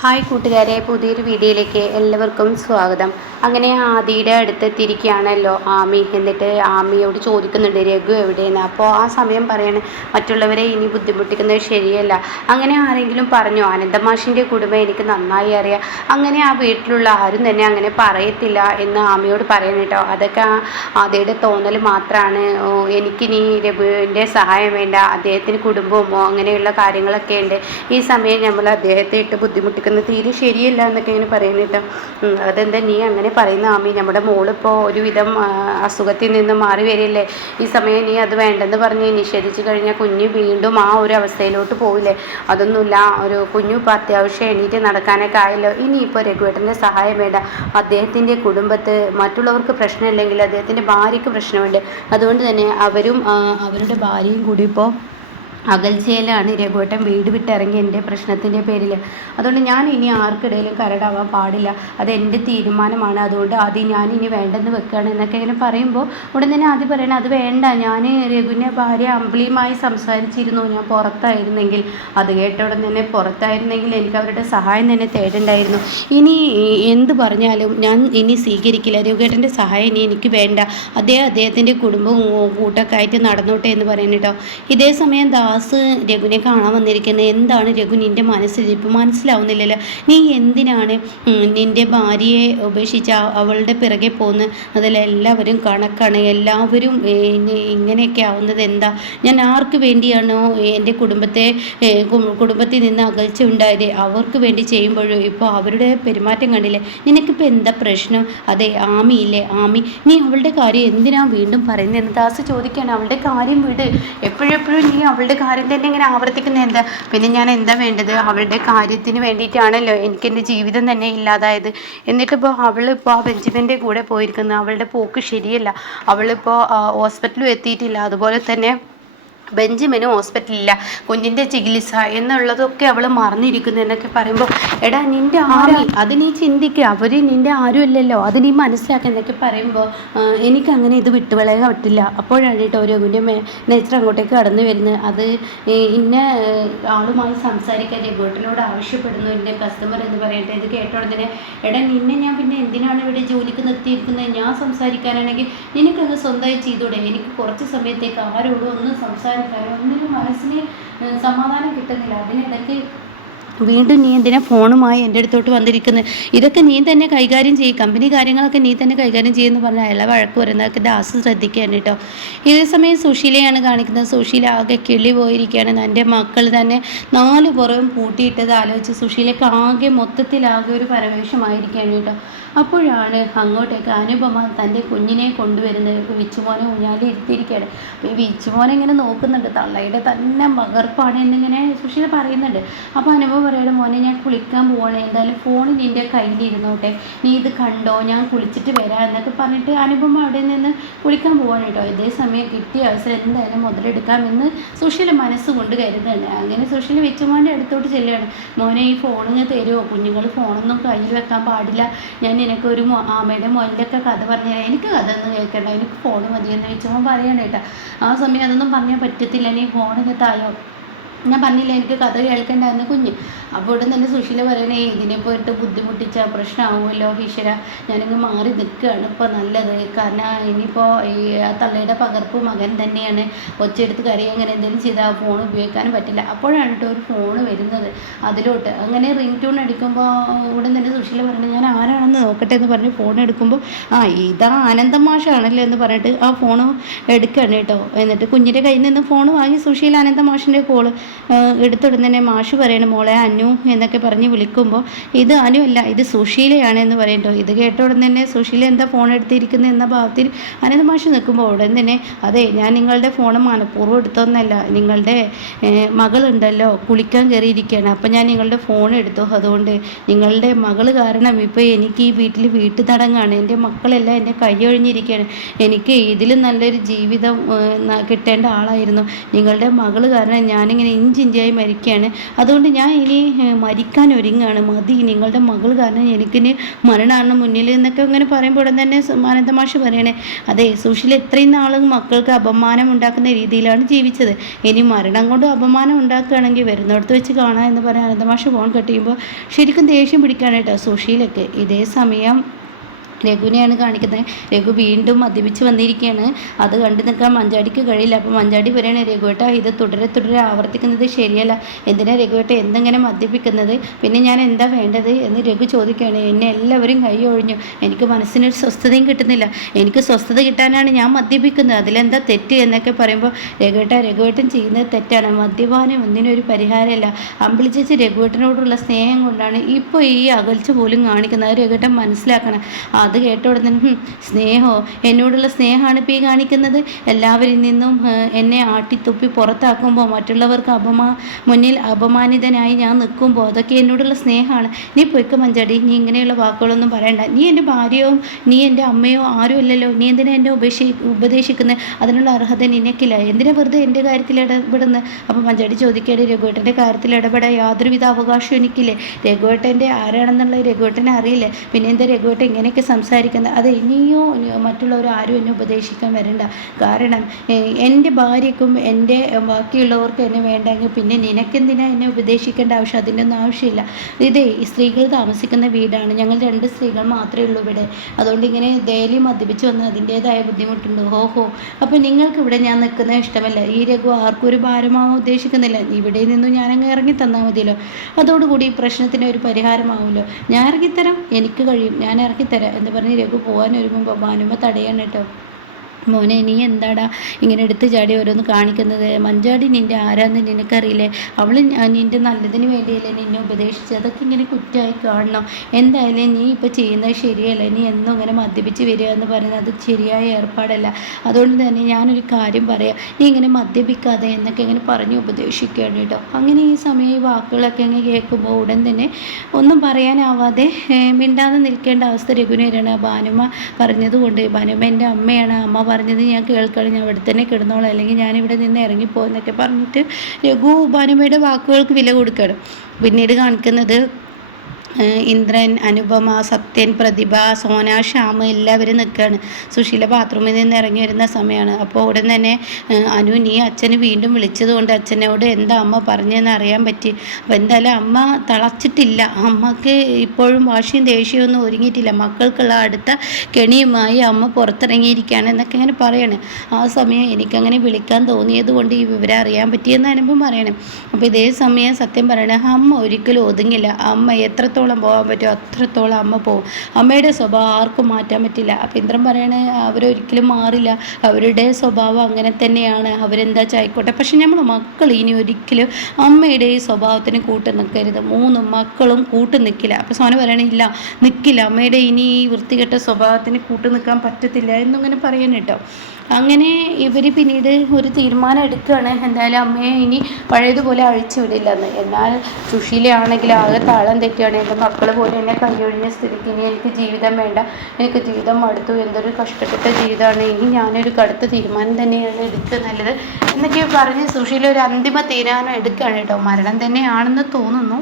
Hi കൂട്ടുകാരെ, പുതിയൊരു വീഡിയോയിലേക്ക് എല്ലാവർക്കും സ്വാഗതം. അങ്ങനെ ആദിയുടെ അടുത്തെത്തിയിരിക്കുകയാണല്ലോ ആമി. എന്നിട്ട് ആമിയോട് ചോദിക്കുന്നുണ്ട് രഘു എവിടെയെന്ന്. അപ്പോൾ ആ സമയം പറയാണ് മറ്റുള്ളവരെ ഇനി ബുദ്ധിമുട്ടിക്കുന്നത് ശരിയല്ല. അങ്ങനെ ആരെങ്കിലും പറഞ്ഞോ? അനന്തമാഷിൻ്റെ കുടുംബം എനിക്ക് നന്നായി അറിയാം. അങ്ങനെ ആ വീട്ടിലുള്ള ആരും തന്നെ അങ്ങനെ പറയത്തില്ല എന്ന് ആമിയോട് പറയണം കേട്ടോ. അതൊക്കെ ആദിയുടെ തോന്നൽ മാത്രമാണ്. എനിക്കിനി രഘുവിൻ്റെ സഹായം വേണ്ട, അദ്ദേഹത്തിന് കുടുംബമോ അങ്ങനെയുള്ള കാര്യങ്ങളൊക്കെ ഉണ്ട്. ഈ സമയം നമ്മൾ അദ്ദേഹത്തെ ഇട്ട് ബുദ്ധിമുട്ടിക്കുന്നത് തീരെ ശരിയല്ല എന്നൊക്കെ ഇങ്ങനെ പറയുന്നിട്ട്. അതെന്താ നീ അങ്ങനെ പറയുന്ന ആമി? നമ്മുടെ മോളിപ്പോൾ ഒരുവിധം അസുഖത്തിൽ നിന്ന് മാറി വരില്ലേ? ഈ സമയം നീ അത് വേണ്ടെന്ന് പറഞ്ഞ് നിഷേധിച്ചു കഴിഞ്ഞാൽ കുഞ്ഞ് വീണ്ടും ആ ഒരു അവസ്ഥയിലോട്ട് പോവില്ലേ? അതൊന്നുമില്ല, ഒരു കുഞ്ഞു ഇപ്പോൾ അത്യാവശ്യം എണീറ്റ് നടക്കാനൊക്കെ ആയല്ലോ. ഇനിയിപ്പോൾ രഘുവേട്ടൻ്റെ സഹായം വേണ്ട. അദ്ദേഹത്തിൻ്റെ കുടുംബത്ത് മറ്റുള്ളവർക്ക് പ്രശ്നമില്ലെങ്കിൽ അദ്ദേഹത്തിൻ്റെ ഭാര്യയ്ക്ക് പ്രശ്നമുണ്ട്. അതുകൊണ്ട് തന്നെ അവരുടെ ഭാര്യയും കൂടി ഇപ്പോൾ അകൽച്ചയിലാണ്. രഘുവേട്ടൻ വീട് വിട്ടിറങ്ങി എൻ്റെ പ്രശ്നത്തിൻ്റെ പേരിൽ. അതുകൊണ്ട് ഞാൻ ഇനി ആർക്കിടയിലും കരടാവാൻ പാടില്ല. അത് എൻ്റെ തീരുമാനമാണ്. അതുകൊണ്ട് ആദ്യം ഞാൻ ഇനി വേണ്ടെന്ന് വെക്കുകയാണ് എന്നൊക്കെ ഇങ്ങനെ പറയുമ്പോൾ ഉടൻ തന്നെ ആദ്യം പറയണം അത് വേണ്ട, ഞാൻ രഘുവിൻ്റെ ഭാര്യ അമ്പിളിയുമായി സംസാരിച്ചിരുന്നു. ഞാൻ പുറത്തായിരുന്നെങ്കിൽ, അത് കേട്ട ഉടൻ തന്നെ പുറത്തായിരുന്നെങ്കിൽ എനിക്ക് അവരുടെ സഹായം തന്നെ തേടണ്ടായിരുന്നു. ഇനി എന്ത് പറഞ്ഞാലും ഞാൻ ഇനി സ്വീകരിക്കില്ല. രഘുവേട്ടൻ്റെ സഹായം ഇനി എനിക്ക് വേണ്ട. അദ്ദേഹത്തിൻ്റെ കുടുംബവും കൂട്ടൊക്കെ ആയിട്ട് നടന്നോട്ടെ എന്ന് പറയുന്നു. ഇതേ സമയം ദാസ് രഘുവിനെ കാണാൻ വന്നിരിക്കുന്നത്. എന്താണ് രഘു നിൻ്റെ മനസ്സിൽ ഇപ്പം മനസ്സിലാവുന്നില്ലല്ലോ? നീ എന്തിനാണ് നിൻ്റെ ഭാര്യയെ ഉപേക്ഷിച്ച അവളുടെ പിറകെ പോകുന്നത്? അതിലെല്ലാവരും കണക്കാണ്. എല്ലാവരും ഇങ്ങനെയൊക്കെ ആവുന്നത് എന്താ? ഞാൻ ആർക്ക് വേണ്ടിയാണോ എൻ്റെ കുടുംബത്തിൽ നിന്ന് അകൽച്ച ഉണ്ടായത് അവർക്ക് വേണ്ടി ചെയ്യുമ്പോഴും ഇപ്പോൾ അവരുടെ പെരുമാറ്റം കണ്ടില്ലേ? നിനക്കിപ്പോൾ എന്താ പ്രശ്നം? അതെ ആമിയില്ലേ, ആമി, നീ അവളുടെ കാര്യം എന്തിനാ വീണ്ടും പറയുന്നതെന്ന് ദാസ് ചോദിക്കുകയാണ്. അവളുടെ കാര്യം വിട്. എപ്പോഴെപ്പോഴും നീ അവളുടെ കാര്യം തന്നെ ഇങ്ങനെ ആവർത്തിക്കുന്നത് എന്താ? പിന്നെ ഞാൻ എന്താ വേണ്ടത്? അവളുടെ കാര്യത്തിന് വേണ്ടിയിട്ടാണല്ലോ എനിക്ക് എൻ്റെ ജീവിതം തന്നെ ഇല്ലാതായത്. എന്നിട്ടിപ്പോൾ അവളിപ്പോൾ ആ ബെഞ്ചമിൻ്റെ കൂടെ പോയിരിക്കുന്നത്. അവളുടെ പോക്ക് ശരിയല്ല. അവളിപ്പോൾ ഹോസ്പിറ്റലിൽ എത്തിയിട്ടില്ല. അതുപോലെ തന്നെ ബെഞ്ചമിനും ഹോസ്പിറ്റലില്ല. കുഞ്ഞിൻ്റെ ചികിത്സ എന്നുള്ളതൊക്കെ അവൾ മറന്നിരിക്കുന്നു എന്നൊക്കെ പറയുമ്പോൾ എടാ നിൻ്റെ ആരും അത് നീ ചിന്തിക്കുക. അവർ നിൻ്റെ ആരും അല്ലല്ലോ, അത് നീ മനസ്സിലാക്കുക എന്നൊക്കെ പറയുമ്പോൾ എനിക്കങ്ങനെ ഇത് വിട്ടുകളയാൻ പറ്റില്ല. അപ്പോഴാണ് കേട്ടോ രഘുവിൻ്റെ നേച്ചർ അങ്ങോട്ടേക്ക് കടന്നു വരുന്നത്. അത് ഇന്ന ആളുമായി സംസാരിക്കാൻ രഘുവേട്ടനോട് ആവശ്യപ്പെടുന്നു എൻ്റെ കസ്റ്റമർ എന്ന് പറയട്ടെ. ഇത് കേട്ടോടനെ എടാ നിന്നെ ഞാൻ പിന്നെ എന്തിനാണ് ഇവിടെ ജോലിക്ക് നിർത്തിയിരിക്കുന്നത്? ഞാൻ സംസാരിക്കാനാണെങ്കിൽ നിനക്കങ്ങ് സ്വന്തമായി ചെയ്തൂടെ? എനിക്ക് കുറച്ച് സമയത്തേക്ക് ആരോടും ഒന്നും ഒന്നിനും മനസ്സിന് സമാധാനം കിട്ടുന്നില്ല. അതിനിടയ്ക്ക് വീണ്ടും നീ എന്തിനാ ഫോണുമായി എൻ്റെ അടുത്തോട്ട് വന്നിരിക്കുന്നത്? ഇതൊക്കെ നീ തന്നെ കൈകാര്യം ചെയ്യും, കമ്പനി കാര്യങ്ങളൊക്കെ നീ തന്നെ കൈകാര്യം ചെയ്യുമെന്ന് പറഞ്ഞാൽ അയാളെ വഴക്ക് വരുന്നതൊക്കെ ദാസ് ശ്രദ്ധിക്കുകയാണ് കേട്ടോ. ഇതേ സമയം സുശീലയാണ് കാണിക്കുന്നത്. സുശീല ആകെ കിളി പോയിരിക്കുകയാണ്. എൻ്റെ മക്കൾ തന്നെ 4 പുറവും പൂട്ടിയിട്ടത് ആലോചിച്ച് സുശീലയ്ക്ക് ആകെ മൊത്തത്തിലാകെ ഒരു പരവേശമായിരിക്കുകയാണ് കേട്ടോ. അപ്പോഴാണ് അങ്ങോട്ടേക്ക് അനുപമ തൻ്റെ കുഞ്ഞിനെ കൊണ്ടുവരുന്നത്. ഇപ്പോൾ വിച്ചുമോനെ ഊഞ്ഞാലിൽ ഇരുത്തിയിരിക്കുകയാണ്. അപ്പോൾ ഈ വിച്ചുമോനെ ഇങ്ങനെ നോക്കുന്നുണ്ട്. തള്ളയുടെ തന്നെ മകർപ്പാണ് എന്നിങ്ങനെ സുശീല പറയുന്നുണ്ട്. അപ്പോൾ അനുപമ പറയണം മോനെ ഞാൻ കുളിക്കാൻ പോകണേ, എന്തായാലും ഫോൺ നിൻ്റെ കയ്യിലിരുന്നോട്ടെ, നീ ഇത് കണ്ടോ, ഞാൻ കുളിച്ചിട്ട് വരാം എന്നൊക്കെ പറഞ്ഞിട്ട് അനുപമ അവിടെ നിന്ന് കുളിക്കാൻ പോവാണ് കേട്ടോ. ഇതേ സമയം കിട്ടിയ അവസരം എന്തായാലും മുതലെടുക്കാമെന്ന് സുശീല മനസ്സുകൊണ്ട് കരുതുന്നുണ്ട്. അങ്ങനെ സുശീല വിച്ചുമോൻ്റെ അടുത്തോട്ട് ചെല്ലുകയാണ്. മോനെ ഈ ഫോണിന് തരുമോ? കുഞ്ഞുങ്ങൾ ഫോണൊന്നും കയ്യിൽ വെക്കാൻ പാടില്ല. ഞാൻ നിനക്കൊരു ആമയുടെ മോനിലൊക്കെ കഥ പറഞ്ഞാൽ എനിക്ക് കഥ ഒന്നും കേൾക്കണ്ട, എനിക്ക് ഫോൺ മതിയെന്ന് വിച്ചുമോൻ പറയണം കേട്ടോ. ആ സമയം അതൊന്നും പറഞ്ഞാൽ പറ്റത്തില്ല, നീ ഫോണിന് തായോ, ഞാൻ പറഞ്ഞില്ല എനിക്ക് കഥ കേൾക്കണ്ടായിരുന്നു കുഞ്ഞ്. അപ്പോൾ ഉടൻ തന്നെ സുശീല പറയണേ ഇതിനെ പോയിട്ട് ബുദ്ധിമുട്ടിച്ച പ്രശ്നമാവുമല്ലോ ഈശ്വര, ഞാനിങ്ങ് മാറി നിൽക്കുകയാണ് ഇപ്പോൾ നല്ലത്. കാരണം ഇനിയിപ്പോൾ ഈ ആ തള്ളയുടെ പകർപ്പ് മകൻ തന്നെയാണ്. ഒച്ചയെടുത്ത് കരയും അങ്ങനെ എന്തെങ്കിലും ചെയ്താൽ ഫോൺ ഉപയോഗിക്കാനും പറ്റില്ല. അപ്പോഴാണ് കേട്ടോ ഒരു ഫോൺ വരുന്നത് അതിലോട്ട്. അങ്ങനെ റിംഗ് ടൂൺ അടിക്കുമ്പോൾ ഉടൻ തന്നെ സുശീല പറഞ്ഞു ഞാൻ ആരാണെന്ന് നോക്കട്ടെ എന്ന് പറഞ്ഞ് ഫോൺ എടുക്കുമ്പോൾ ഇതാ ആനന്ദമാഷാണല്ലോ എന്ന് പറഞ്ഞിട്ട് ആ ഫോൺ എടുക്കുകയാണ് കേട്ടോ. എന്നിട്ട് കുഞ്ഞിൻ്റെ കയ്യിൽ നിന്ന് ഫോൺ വാങ്ങി സുശീല ആനന്ദമാഷിൻ്റെ കോള് എടുത്തുടനെ മാഷ് പറയണം മോളെ അനു എന്നൊക്കെ പറഞ്ഞ് വിളിക്കുമ്പോൾ ഇത് അനു അല്ല, ഇത് സുശീലയാണ് എന്ന് പറയട്ടോ. ഇത് കേട്ട ഉടൻ തന്നെ സുശീല എന്താ ഫോൺ എടുത്തിരിക്കുന്നത് എന്ന ഭാവത്തിൽ അനന്ത മാഷ് നിൽക്കുമ്പോൾ ഉടൻ തന്നെ അതെ ഞാൻ നിങ്ങളുടെ ഫോൺ മനഃപൂർവ്വം എടുത്തൊന്നല്ല, നിങ്ങളുടെ മകളുണ്ടല്ലോ കുളിക്കാൻ കയറിയിരിക്കുകയാണ്, അപ്പം ഞാൻ നിങ്ങളുടെ ഫോൺ എടുത്തു. അതുകൊണ്ട് നിങ്ങളുടെ മകൾ കാരണം ഇപ്പോൾ എനിക്ക് ഈ വീട്ടു തടങ്ങാണ്. എൻ്റെ മക്കളെല്ലാം എൻ്റെ കൈയൊഴിഞ്ഞിരിക്കുകയാണ്. എനിക്ക് ഇതിലും നല്ലൊരു ജീവിതം കിട്ടേണ്ട ആളായിരുന്നു. നിങ്ങളുടെ മകൾ കാരണം ഞാനിങ്ങനെ ഇഞ്ചിഞ്ചായി മരിക്കുകയാണ്. അതുകൊണ്ട് ഞാൻ ഇനി മരിക്കാൻ ഒരുങ്ങുകയാണ്. മതി, നിങ്ങളുടെ മകൾ കാരണം എനിക്കിനി മരണമാണ് മുന്നിൽ എന്നൊക്കെ ഇങ്ങനെ പറയുമ്പോൾ ഉടൻ തന്നെ ആനന്ദമാഷ് പറയണേ, അതെ സുശീല ഇത്രയും നാളും മക്കൾക്ക് അപമാനം ഉണ്ടാക്കുന്ന രീതിയിലാണ് ജീവിച്ചത്. ഇനി മരണം കൊണ്ട് അപമാനം ഉണ്ടാക്കുകയാണെങ്കിൽ വരുന്നിടത്ത് വെച്ച് കാണാം എന്ന് പറയാൻ ആനന്ദമാഷ് ഫോൺ കട്ട് ചെയ്യുമ്പോൾ ശരിക്കും ദേഷ്യം പിടിക്കാനായിട്ടോ സുശീലയ്ക്ക്. ഇതേ സമയം രഘുവിനെയാണ് കാണിക്കുന്നത്. രഘു വീണ്ടും മദ്യപിച്ച് വന്നിരിക്കുകയാണ്. അത് കണ്ടു നിൽക്കാൻ മഞ്ചാടിക്ക് കഴിയില്ല. അപ്പോൾ മഞ്ചാടി പറയണേ, രഘുവേട്ട ഇത് തുടരെ ആവർത്തിക്കുന്നത് ശരിയല്ല. എന്തിനാ രഘുവേട്ട എന്തെങ്ങനെ മദ്യപിക്കുന്നത്? പിന്നെ ഞാൻ എന്താ വേണ്ടത് എന്ന് രഘു ചോദിക്കുകയാണ്. എന്നെ എല്ലാവരും കൈ ഒഴിഞ്ഞു, എനിക്ക് മനസ്സിനൊരു സ്വസ്ഥതയും കിട്ടുന്നില്ല. എനിക്ക് സ്വസ്ഥത കിട്ടാനാണ് ഞാൻ മദ്യപിക്കുന്നത്, അതിലെന്താ തെറ്റ് എന്നൊക്കെ പറയുമ്പോൾ രഘുവേട്ടൻ ചെയ്യുന്നത് തെറ്റാണ്. മദ്യപാനം ഒന്നിനൊരു പരിഹാരമല്ല. അമ്പിളി ചേച്ചി രഘുവേട്ടനോടുള്ള സ്നേഹം കൊണ്ടാണ് ഇപ്പോൾ ഈ അകൽച്ച പോലും കാണിക്കുന്നത്. രഘുവേട്ടൻ മനസ്സിലാക്കണം. അത് കേട്ട ഉടനെ സ്നേഹമോ, എന്നോടുള്ള സ്നേഹമാണ് ഇപ്പോൾ ഈ കാണിക്കുന്നത്. എല്ലാവരിൽ നിന്നും എന്നെ ആട്ടിത്തുപ്പി പുറത്താക്കുമ്പോൾ മറ്റുള്ളവർക്ക് മുന്നിൽ അപമാനിതനായി ഞാൻ നിൽക്കുമ്പോൾ അതൊക്കെ എന്നോടുള്ള സ്നേഹമാണ്. നീ പൊയ്ക്ക മഞ്ചാടി, നീ ഇങ്ങനെയുള്ള വാക്കുകളൊന്നും പറയണ്ട. നീ എൻ്റെ ഭാര്യയോ നീ എൻ്റെ അമ്മയോ ആരും അല്ലല്ലോ. നീ എന്തിനാ എന്നെ ഉപദേശിക്കുന്നത്? അതിനുള്ള അർഹത നിനക്കില്ല. എന്തിനാ വെറുതെ എൻ്റെ കാര്യത്തിൽ ഇടപെടുന്നത്? അപ്പോൾ മഞ്ചാടി ചോദിക്കുകയാണ്, രഘുവേട്ടൻ്റെ കാര്യത്തിൽ ഇടപെടാൻ യാതൊരുവിധ അവകാശവും എനിക്കില്ലേ? രഘുവേട്ടൻ്റെ ആരാണെന്നുള്ള രഘുവേട്ടനെ അറിയില്ലേ? പിന്നെ എന്താ രഘുവേട്ടൻ ഇങ്ങനെയൊക്കെ സംസാരിക്കുന്നത്? അത് ഇനിയോ മറ്റുള്ളവർ ആരും എന്നെ ഉപദേശിക്കാൻ വരണ്ട. കാരണം എൻ്റെ ഭാര്യയ്ക്കും എൻ്റെ ബാക്കിയുള്ളവർക്കും എന്നെ വേണ്ടെങ്കിൽ പിന്നെ നിനക്കെന്തിനാ എന്നെ ഉപദേശിക്കേണ്ട ആവശ്യം? അതിൻ്റെ ഒന്നും ആവശ്യമില്ല. ഇതേ സ്ത്രീകൾ താമസിക്കുന്ന വീടാണ്, ഞങ്ങൾ 2 സ്ത്രീകൾ മാത്രമേ ഉള്ളൂ ഇവിടെ. അതുകൊണ്ട് ഇങ്ങനെ ഡെയിലി മദ്യപിച്ച് വന്ന് അതിൻ്റേതായ ബുദ്ധിമുട്ടുണ്ട്. ഓഹോ, അപ്പോൾ നിങ്ങൾക്ക് ഇവിടെ ഞാൻ നിൽക്കുന്നത് ഇഷ്ടമല്ല. ഈ രഘു ആർക്കും ഒരു ഭാരമാവാൻ ഉദ്ദേശിക്കുന്നില്ല. ഇവിടെ നിന്നും ഞാനങ്ങ് ഇറങ്ങി തന്നാൽ മതിയല്ലോ. അതോടുകൂടി ഈ പ്രശ്നത്തിന് ഒരു പരിഹാരമാവുമല്ലോ. ഞാൻ ഇറങ്ങിത്തരാം, എനിക്ക് കഴിയും, ഞാൻ ഇറങ്ങിത്തരാം എന്ന് പറഞ്ഞ് രഘു പോകാൻ ഒരുങ്ങുമ്പോൾ ഭാനുമ്മ തടയാണ് കേട്ടോ. മോനെ, നീ എന്താടാ ഇങ്ങനെ എടുത്ത് ചാടി ഓരോന്ന് കാണിക്കുന്നത്? മഞ്ചാടി നിൻ്റെ ആരാന്ന് നിനക്കറിയില്ലേ? അവൾ നിൻ്റെ നല്ലതിന് വേണ്ടിയല്ലേ നിന്നെ ഉപദേശിച്ചത്? അതൊക്കെ ഇങ്ങനെ കുറ്റമായി കാണണം. എന്തായാലും നീ ഇപ്പോൾ ചെയ്യുന്നത് ശരിയല്ല. നീ എന്നും ഇങ്ങനെ മദ്യപിച്ച് വരിക എന്ന് പറയുന്നത് അത് ശരിയായ ഏർപ്പാടല്ല. അതുകൊണ്ട് തന്നെ ഞാനൊരു കാര്യം പറയാം, നീ ഇങ്ങനെ മദ്യപിക്കാതെ എന്നൊക്കെ ഇങ്ങനെ പറഞ്ഞ് ഉപദേശിക്കുകയാണ് കേട്ടോ. അങ്ങനെ ഈ സമയം ഈ വാക്കുകളൊക്കെ അങ്ങ് കേൾക്കുമ്പോൾ ഉടൻ തന്നെ ഒന്നും പറയാനാവാതെ മിണ്ടാതെ നിൽക്കേണ്ട അവസ്ഥ രഘുവിനേരാണ്. ഭാനുമ്മ പറഞ്ഞതുകൊണ്ട്, ഭാനുമ്മ എൻ്റെ അമ്മയാണ്, അമ്മ പറഞ്ഞത് ഞാൻ കേൾക്കണം, ഞാൻ ഇവിടെ തന്നെ കിടന്നോളാം, അല്ലെങ്കിൽ ഞാനിവിടെ നിന്ന് ഇറങ്ങിപ്പോയെന്നൊക്കെ പറഞ്ഞിട്ട് രഘു ഭാനുമ്മയുടെ വാക്കുകൾക്ക് വില കൊടുക്കണം. പിന്നീട് കാണിക്കുന്നത് ഇന്ദ്രൻ, അനുപമ, സത്യൻ, പ്രതിഭ, സോന, ശ്യാം എല്ലാവരും നിൽക്കുകയാണ്. സുശീല ബാത്റൂമിൽ നിന്ന് ഇറങ്ങി വരുന്ന സമയമാണ്. അപ്പോൾ ഉടൻ തന്നെ അനു, നീ അച്ഛന് വീണ്ടും വിളിച്ചതുകൊണ്ട് അച്ഛനോട് എന്താ അമ്മ പറഞ്ഞതെന്ന് അറിയാൻ പറ്റി. അപ്പോൾ എന്തായാലും അമ്മ തളച്ചിട്ടില്ല, അമ്മക്ക് ഇപ്പോഴും വാശിയും ദേഷ്യമൊന്നും ഒരുങ്ങിയിട്ടില്ല. മക്കൾക്കുള്ള അടുത്ത കെണിയുമായി അമ്മ പുറത്തിറങ്ങിയിരിക്കുകയാണ് എന്നൊക്കെ ഇങ്ങനെ പറയണം. ആ സമയം എനിക്കങ്ങനെ വിളിക്കാൻ തോന്നിയത് കൊണ്ട് ഈ വിവരം അറിയാൻ പറ്റിയെന്ന് അനുഭവം പറയണം. അപ്പോൾ ഇതേ സമയം സത്യം പറയണേ, അമ്മ ഒരിക്കലും ഒതുങ്ങില്ല. അമ്മ എത്രത്തോളം പോകാൻ പറ്റുമോ അത്രത്തോളം അമ്മ പോകും. അമ്മയുടെ സ്വഭാവം ആർക്കും മാറ്റാൻ പറ്റില്ല. അപ്പം ഇന്ദ്രൻ പറയണേ, അവരൊരിക്കലും മാറില്ല, അവരുടെ സ്വഭാവം അങ്ങനെ തന്നെയാണ്, അവരെന്താ ചായിക്കോട്ടെ. പക്ഷെ നമ്മൾ മക്കൾ ഇനി ഒരിക്കലും അമ്മയുടെ ഈ സ്വഭാവത്തിന് കൂട്ട് നിൽക്കരുത്. 3 മക്കളും കൂട്ട് നിൽക്കില്ല. അപ്പം സോന പറയണേ, ഇല്ല നിൽക്കില്ല, അമ്മയുടെ ഇനി ഈ വൃത്തികെട്ട സ്വഭാവത്തിന് കൂട്ട് നിൽക്കാൻ പറ്റത്തില്ല എന്നിങ്ങനെ പറയാൻ കേട്ടോ. അങ്ങനെ ഇവർ പിന്നീട് ഒരു തീരുമാനം എടുക്കുകയാണ്, എന്തായാലും അമ്മയെ ഇനി പഴയതുപോലെ അഴിച്ചു വിടില്ലെന്ന്. എന്നാൽ സുശീലയാണെങ്കിൽ ആകെ താളം തെറ്റുകയാണ്. എൻ്റെ മക്കൾ പോലും എന്നെ കൈയൊഴിഞ്ഞ സ്ഥിതിക്ക് ഇനി എനിക്ക് ജീവിതം വേണ്ട, എനിക്ക് ജീവിതം മടുത്തു, എന്തൊരു കഷ്ടപ്പെട്ട ജീവിതമാണ്, ഇനി ഞാനൊരു കടുത്ത തീരുമാനം തന്നെയാണ് എടുക്കുക നല്ലത് എന്നൊക്കെ പറഞ്ഞ് സുശീല ഒരു അന്തിമ തീരുമാനം എടുക്കുകയാണ് കേട്ടോ. മരണം തന്നെയാണെന്ന് തോന്നുന്നു.